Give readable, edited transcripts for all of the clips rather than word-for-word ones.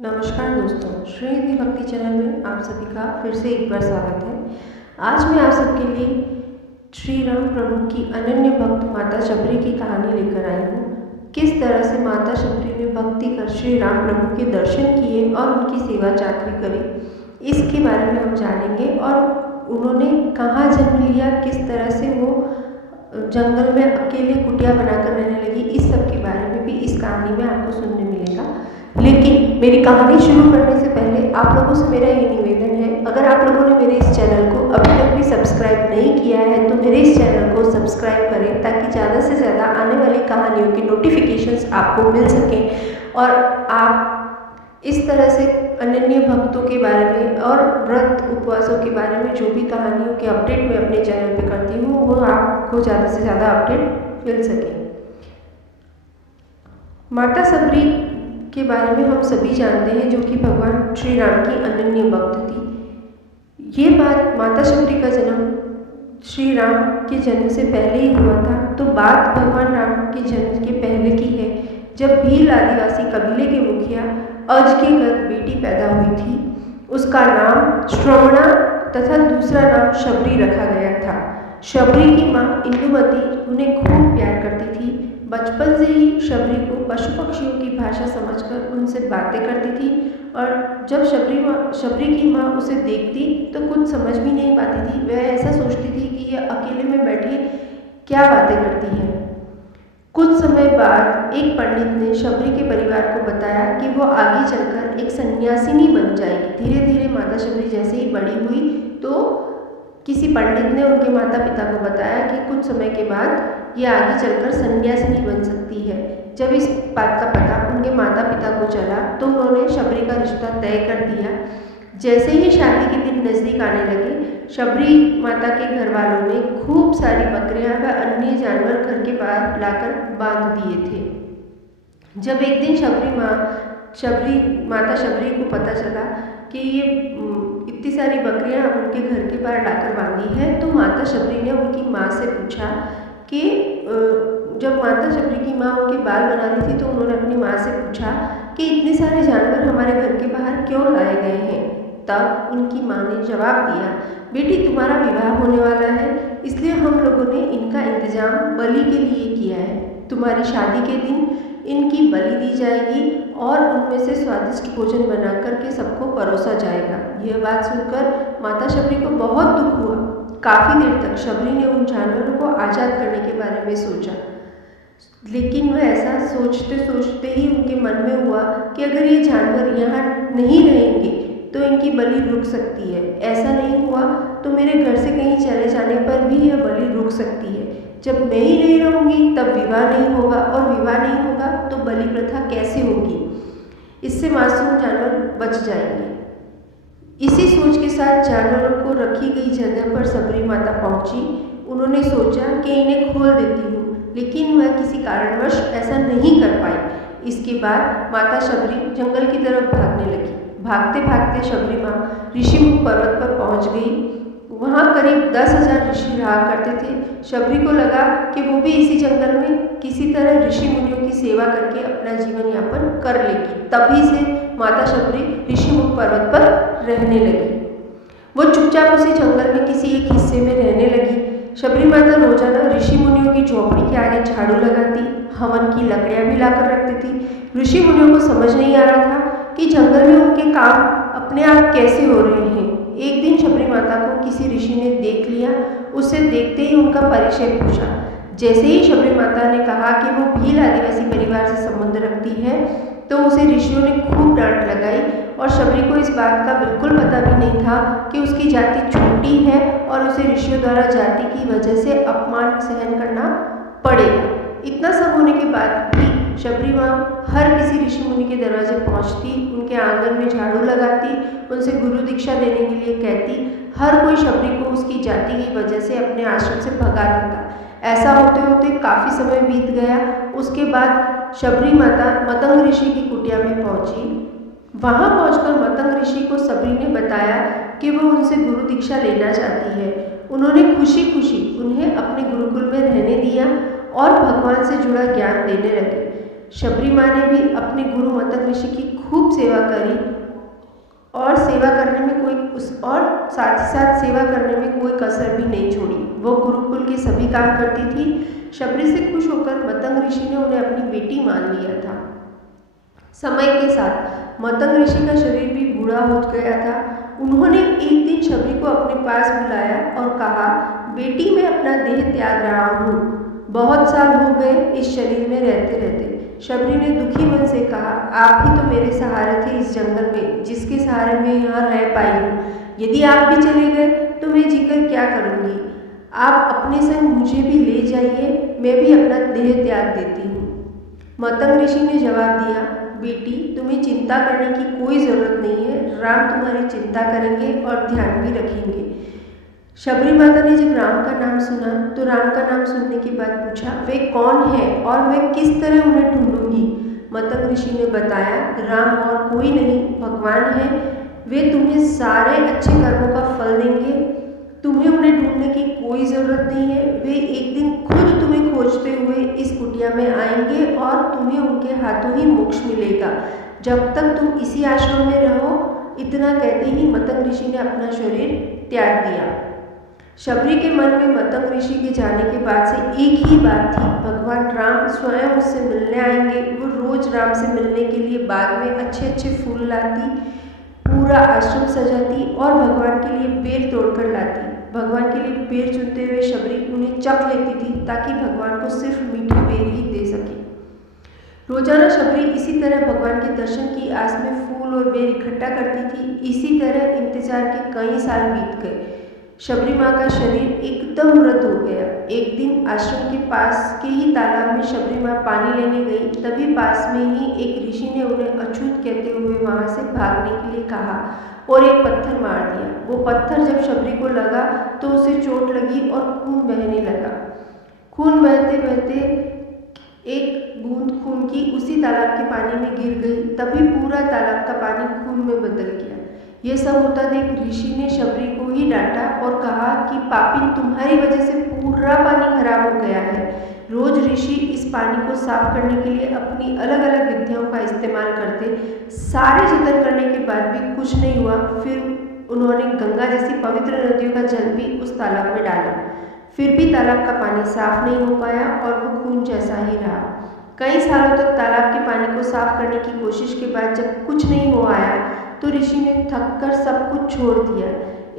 नमस्कार दोस्तों, श्रीनिधि भक्ति चैनल में आप सभी का फिर से एक बार स्वागत है। आज मैं आप सबके लिए श्री राम प्रभु की अनन्य भक्त माता शबरी की कहानी लेकर आई हूँ। किस तरह से माता शबरी ने भक्ति कर श्री राम प्रभु के दर्शन किए और उनकी सेवा चाकरी करी, इसके बारे में हम जानेंगे। और उन्होंने कहाँ जन्म लिया, किस तरह से वो जंगल में अकेले कुटिया बनाकर रहने लगी, इस सब के बारे में भी इस कहानी में आपको सुनने मिलेगा। लेकिन मेरी कहानी शुरू करने से पहले आप लोगों से मेरा ये निवेदन है, अगर आप लोगों ने मेरे इस चैनल को अभी तक भी सब्सक्राइब नहीं किया है तो मेरे इस चैनल को सब्सक्राइब करें, ताकि ज़्यादा से ज़्यादा आने वाली कहानियों की नोटिफिकेशंस आपको मिल सकें और आप इस तरह से अनन्य भक्तों के बारे में और व्रत उपवासों के बारे में जो भी कहानियों के अपडेट मैं अपने चैनल पे करती हूँ वो आपको ज़्यादा से ज़्यादा अपडेट मिल सके। माता शबरी के बारे में हम सभी जानते हैं, जो कि भगवान श्री राम की अनन्य भक्त थी। ये बात माता शबरी का जन्म श्री राम के जन्म से पहले ही हुआ था, तो बात भगवान राम के जन्म के पहले की है, जब भील आदिवासी कबीले के मुखिया अज के घर बेटी पैदा हुई थी। उसका नाम श्रवणा तथा दूसरा नाम शबरी रखा गया था। शबरी की माँ इंदुमती उन्हें खूब प्यार करती थी। बचपन से ही शबरी को पशु पक्षियों की भाषा समझकर उनसे बातें करती थी, और जब शबरी की माँ उसे देखती तो कुछ समझ भी नहीं पाती थी। वह ऐसा सोचती थी कि यह अकेले में बैठी क्या बातें करती है। कुछ समय बाद एक पंडित ने शबरी के परिवार को बताया कि वो आगे चलकर एक सन्यासिनी बन जाएगी। धीरे धीरे माता शबरी जैसे ही बड़ी हुई तो किसी पंडित ने उनके माता पिता को बताया कि कुछ समय के बाद ये आगे चलकर सन्यासिनी बन सकती है। जब इस बात का पता उनके माता पिता को चला तो उन्होंने शबरी का रिश्ता तय कर दिया। जैसे ही शादी के दिन नज़दीक आने लगे, शबरी माता के घर वालों ने खूब सारी बकरियां व अन्य जानवर घर के बाहर लाकर बांध दिए थे। जब एक दिन माता शबरी को पता चला कि ये इतनी सारी बकरियां उनके घर के बाहर लाकर बांधी है, तो माता शबरी ने उनकी माँ से पूछा कि जब माता शबरी की माँ उनके बाल बना रही थी तो उन्होंने अपनी माँ से पूछा कि इतने सारे जानवर हमारे घर के बाहर क्यों लाए गए हैं। तब उनकी माँ ने जवाब दिया, बेटी तुम्हारा विवाह होने वाला है, इसलिए हम लोगों ने इनका इंतजाम बलि के लिए किया है। तुम्हारी शादी के दिन इनकी बलि दी जाएगी और उनमें से स्वादिष्ट भोजन बना करके सबको परोसा जाएगा। यह बात सुनकर माता शबरी को बहुत दुख हुआ। काफ़ी देर तक शबरी ने उन जानवरों को आज़ाद करने के बारे में सोचा, लेकिन वह ऐसा सोचते सोचते ही उनके मन में हुआ कि अगर ये जानवर यहाँ नहीं रहेंगे तो इनकी बलि रुक सकती है। ऐसा नहीं हुआ तो मेरे घर से कहीं चले जाने पर भी यह बलि रुक सकती है। जब मैं ही नहीं रहूँगी तब विवाह नहीं होगा, और विवाह नहीं होगा तो बलि प्रथा कैसे होगी। इससे मासूम जानवर बच जाएंगे। इसी सोच के साथ जानवरों को रखी गई जगह पर शबरी माता पहुंची। उन्होंने सोचा कि इन्हें खोल देती हूँ, लेकिन वह किसी कारणवश ऐसा नहीं कर पाई। इसके बाद माता शबरी जंगल की तरफ भागने लगी। भागते भागते शबरी माँ ऋषिमुख पर्वत पर पहुँच गई। वहाँ करीब 10,000 ऋषि रहा करते थे। शबरी को लगा कि वो भी इसी जंगल में किसी तरह ऋषि मुनियों की सेवा करके अपना जीवन यापन कर लेगी। तभी से माता शबरी ऋषिमुख पर्वत पर रहने लगी। वो चुपचाप उसी जंगल में किसी एक हिस्से में रहने लगी। शबरी माता रोजाना ऋषि मुनियों की झोपड़ी के आगे झाड़ू लगाती, हवन की लकड़ियाँ भी लाकर रखती थी। ऋषि मुनियों को समझ नहीं आ रहा था कि जंगल में उनके काम अपने आप कैसे हो रहे हैं। एक दिन शबरी माता को किसी ऋषि ने देख लिया। उसे देखते ही उनका परिचय पूछा। जैसे ही शबरी माता ने कहा कि वो भील आदिवासी परिवार से संबंध रखती है, तो उसे ऋषियों ने खूब डांट लगाई, और शबरी को इस बात का बिल्कुल पता भी नहीं था कि उसकी जाति छोटी है और उसे ऋषियों द्वारा जाति की वजह से अपमान सहन करना पड़ेगा। इतना सब होने के बाद भी शबरी माँ हर किसी ऋषि मुनि के दरवाजे पहुँचती, उनके आंगन में झाड़ू लगाती, उनसे गुरु दीक्षा देने के लिए कहती। हर कोई शबरी को उसकी जाति की वजह से अपने आश्रम से भगा देता। ऐसा होते होते काफ़ी समय बीत गया। उसके बाद शबरी माता मतंग ऋषि की कुटिया में पहुंची। वहां पहुंचकर मतंग ऋषि को शबरी ने बताया कि वो उनसे गुरु दीक्षा लेना चाहती है। उन्होंने खुशी खुशी उन्हें अपने गुरुकुल में रहने दिया और भगवान से जुड़ा ज्ञान देने लगे। शबरी माँ ने भी अपने गुरु मतंग ऋषि की खूब सेवा करी और साथ ही साथ सेवा करने में कोई कसर भी नहीं छोड़ी। वो गुरुकुल के सभी काम करती थी। शबरी से खुश होकर मतंग ऋषि ने उन्हें अपनी बेटी मान लिया था। समय के साथ मतंग ऋषि का शरीर भी बूढ़ा हो गया था। उन्होंने एक दिन शबरी को अपने पास बुलाया और कहा, बेटी मैं अपना देह त्याग रहा हूँ। बहुत साल हो गए इस शरीर में रहते रहते। शबरी ने दुखी मन से कहा, आप ही तो मेरे सहारे थे इस जंगल में, जिसके सहारे मैं यहाँ रह पाई हूँ। यदि आप भी चले गए तो मैं जीकर क्या करूँगी। आप अपने संग मुझे भी ले जाइए, मैं भी अपना देह त्याग देती हूँ। मतंग ऋषि ने जवाब दिया, बेटी तुम्हें चिंता करने की कोई ज़रूरत नहीं है। राम तुम्हारी चिंता करेंगे और ध्यान भी रखेंगे। शबरी माता ने जब राम का नाम सुना तो राम का नाम सुनने के बाद पूछा, वे कौन है और मैं किस तरह उन्हें ढूंढूंगी। मतंग ऋषि ने बताया, राम और कोई नहीं भगवान है। वे तुम्हें सारे अच्छे कर्मों का फल देंगे। तुम्हें उन्हें ढूंढने की कोई ज़रूरत नहीं है। वे एक दिन खुद तुम्हें खोजते हुए इस कुटिया में आएंगे और तुम्हें उनके हाथों ही मोक्ष मिलेगा। जब तक तुम इसी आश्रम में रहो। इतना कहते ही मतंग ऋषि ने अपना शरीर त्याग दिया। शबरी के मन में मतंग ऋषि के जाने के बाद से एक ही बात थी, भगवान राम स्वयं उससे मिलने आएंगे। वो रोज राम से मिलने के लिए बाग में अच्छे अच्छे फूल लाती, पूरा आश्रम सजाती और भगवान के लिए बेर तोड़कर लाती। भगवान के लिए बेर चुनते हुए शबरी उन्हें चख लेती थी ताकि भगवान को सिर्फ मीठी बेर ही दे सके। रोजाना शबरी इसी तरह भगवान के दर्शन की आस में फूल और बेर इकट्ठा करती थी। इसी तरह इंतजार के कई साल बीत गए। शबरी माँ का शरीर एकदम मृत हो गया। एक दिन आश्रम के पास के ही तालाब में शबरी माँ पानी लेने गई। तभी पास में ही एक ऋषि ने उन्हें अछूत कहते हुए वहाँ से भागने के लिए कहा और एक पत्थर मार दिया। वो पत्थर जब शबरी को लगा तो उसे चोट लगी और खून बहने लगा। खून बहते बहते एक बूंद खून की उसी तालाब के पानी में गिर गई। तभी पूरा तालाब का पानी खून में बदल गया। यह सब होता देख ऋषि ने शबरी को ही डांटा और कहा कि पापी, तुम्हारी वजह से पूरा पानी खराब हो गया है। रोज ऋषि इस पानी को साफ करने के लिए अपनी अलग अलग विधियों का इस्तेमाल करते। सारे जतन करने के बाद भी कुछ नहीं हुआ। फिर उन्होंने गंगा जैसी पवित्र नदियों का जल भी उस तालाब में डाला, फिर भी तालाब का पानी साफ नहीं हो पाया और वो खून जैसा ही रहा। कई सालों तक तालाब के पानी को साफ करने की कोशिश के बाद जब कुछ नहीं हो आया तो ऋषि ने थककर सब कुछ छोड़ दिया।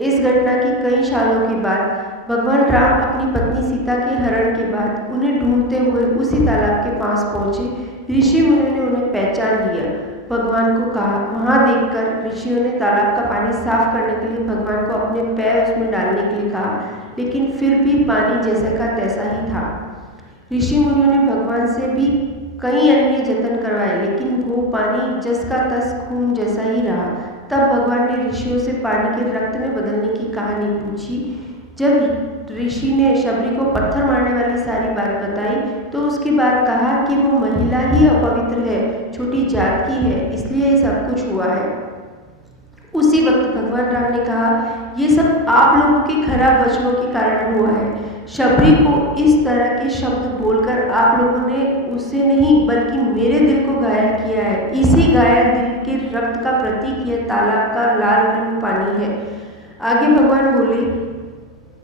इस घटना के कई सालों के बाद भगवान राम अपनी पत्नी सीता के हरण के बाद उन्हें ढूंढते हुए उसी तालाब के पास पहुंचे। ऋषि मुनि ने उन्हें पहचान लिया। भगवान को कहा, वहां देखकर ऋषियों ने तालाब का पानी साफ करने के लिए भगवान को अपने पैर उसमें डालने के लिए कहा, लेकिन फिर भी पानी जैसा का तैसा ही था। ऋषि मुनियों ने भगवान से भी कई अन्य जतन करवाए, लेकिन वो पानी जस का तस खून जैसा ही रहा। तब भगवान ने ऋषियों से पानी के रक्त में बदलने की कहानी पूछी। जब ऋषि ने शबरी को पत्थर मारने वाली सारी बात बताई तो उसके बाद कहा कि वो महिला ही अपवित्र है, छोटी जात की है, इसलिए ये सब कुछ हुआ है। उसी वक्त भगवान राम ने कहा, ये सब आप लोगों के खराब वचनों के कारण हुआ है। शबरी को इस तरह के शब्द बोलकर आप लोगों ने उसे नहीं बल्कि मेरे दिल को घायल किया है। इसी घायल दिल के रक्त का प्रतीक यह तालाब का लाल रंग पानी है। आगे भगवान बोले,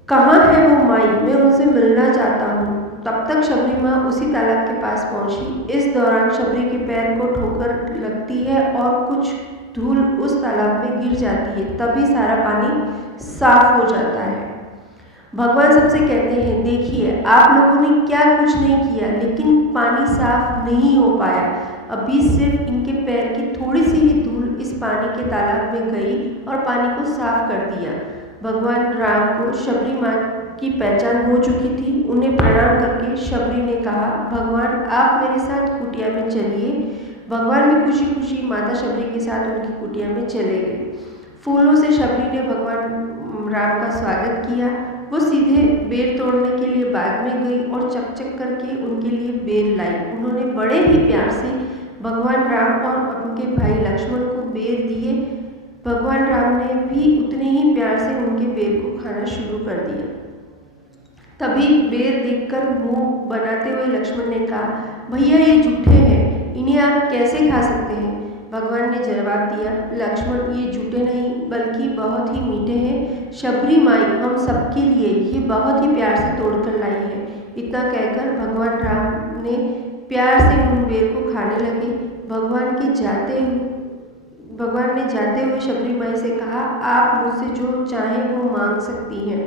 कहाँ है वो माई, मैं उनसे मिलना चाहता हूँ। तब तक शबरी माँ उसी तालाब के पास पहुँची। इस दौरान शबरी के पैर को ठोकर लगती है और कुछ धूल उस तालाब में गिर जाती है। तभी सारा पानी साफ हो जाता है। भगवान सबसे कहते हैं, देखिए आप लोगों ने क्या कुछ नहीं किया, लेकिन पानी साफ नहीं हो पाया। अभी सिर्फ इनके पैर की थोड़ी सी ही धूल इस पानी के तालाब में गई और पानी को साफ कर दिया। भगवान राम को शबरी माँ की पहचान हो चुकी थी। उन्हें प्रणाम करके शबरी ने कहा, भगवान आप मेरे साथ कुटिया में चलिए। भगवान भी खुशी खुशी माता शबरी के साथ उनकी कुटिया में चले गए। फूलों से शबरी ने भगवान राम का स्वागत किया। वो सीधे बेर तोड़ने के लिए बाग में गई और चक करके उनके लिए बेर लाई। उन्होंने बड़े ही प्यार से भगवान राम और उनके भाई लक्ष्मण को बेर दिए। भगवान राम ने भी उतने ही प्यार से उनके बेर को खाना शुरू कर दिया। तभी बेर देखकर मुंह बनाते हुए लक्ष्मण ने कहा, भैया ये झूठे हैं, इन्हें आप कैसे खा सकते हैं? भगवान ने जवाब दिया, लक्ष्मण ये जूठे नहीं बल्कि बहुत ही मीठे हैं। शबरी माई हम सबके लिए ये बहुत ही प्यार से तोड़कर लाई है। इतना कहकर भगवान राम ने प्यार से उन बेर को खाने लगे। भगवान ने जाते हुए शबरी माई से कहा, आप मुझसे जो चाहें वो मांग सकती हैं।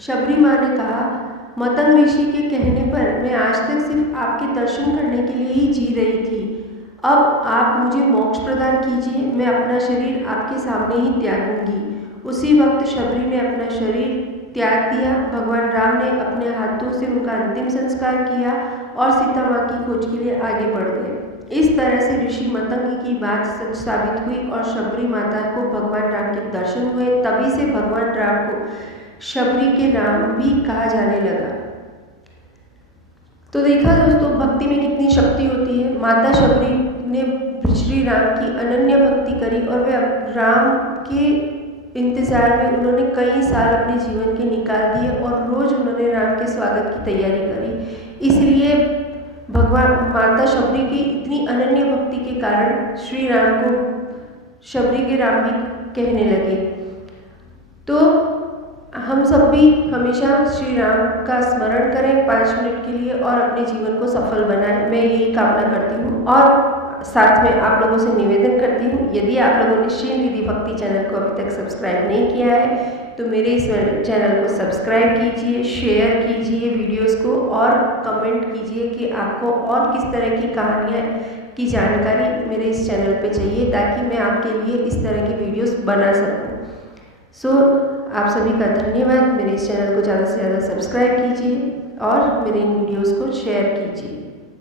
शबरी माँ ने कहा, मतंग ऋषि के कहने पर मैं आज तक सिर्फ आपके दर्शन करने के लिए ही जी रही थी। अब आप मुझे मोक्ष प्रदान कीजिए, मैं अपना शरीर आपके सामने ही त्यागूंगी। उसी वक्त शबरी ने अपना शरीर त्याग दिया। भगवान राम ने अपने हाथों से उनका अंतिम संस्कार किया और सीता माँ की खोज के लिए आगे बढ़ गए। इस तरह से ऋषि मतंग की बात सच साबित हुई और शबरी माता को भगवान राम के दर्शन हुए। तभी से भगवान राम को शबरी के नाम भी कहा जाने लगा। तो देखा दोस्तों, भक्ति में कितनी शक्ति होती है। माता शबरी ने श्री राम की अनन्य भक्ति करी और वे राम के इंतज़ार में उन्होंने कई साल अपने जीवन के निकाल दिए और रोज़ उन्होंने राम के स्वागत की तैयारी करी। इसलिए भगवान माता शबरी की इतनी अनन्य भक्ति के कारण श्री राम को शबरी के राम भी कहने लगे। तो हम सब भी हमेशा श्री राम का स्मरण करें 5 मिनट के लिए और अपने जीवन को सफल बनाएं। मैं यही कामना करती हूँ और साथ में आप लोगों से निवेदन करती हूँ, यदि आप लोगों ने श्री निधि भक्ति चैनल को अभी तक सब्सक्राइब नहीं किया है तो मेरे इस चैनल को सब्सक्राइब कीजिए, शेयर कीजिए वीडियोस को और कमेंट कीजिए कि आपको और किस तरह की कहानियाँ की जानकारी मेरे इस चैनल पे चाहिए ताकि मैं आपके लिए इस तरह की वीडियोस बना सकूँ। आप सभी का धन्यवाद। मेरे इस चैनल को ज़्यादा से ज़्यादा सब्सक्राइब कीजिए और मेरे इन वीडियोस को शेयर कीजिए।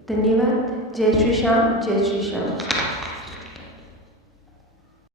धन्यवाद। जय श्री श्याम, जय श्री श्याम।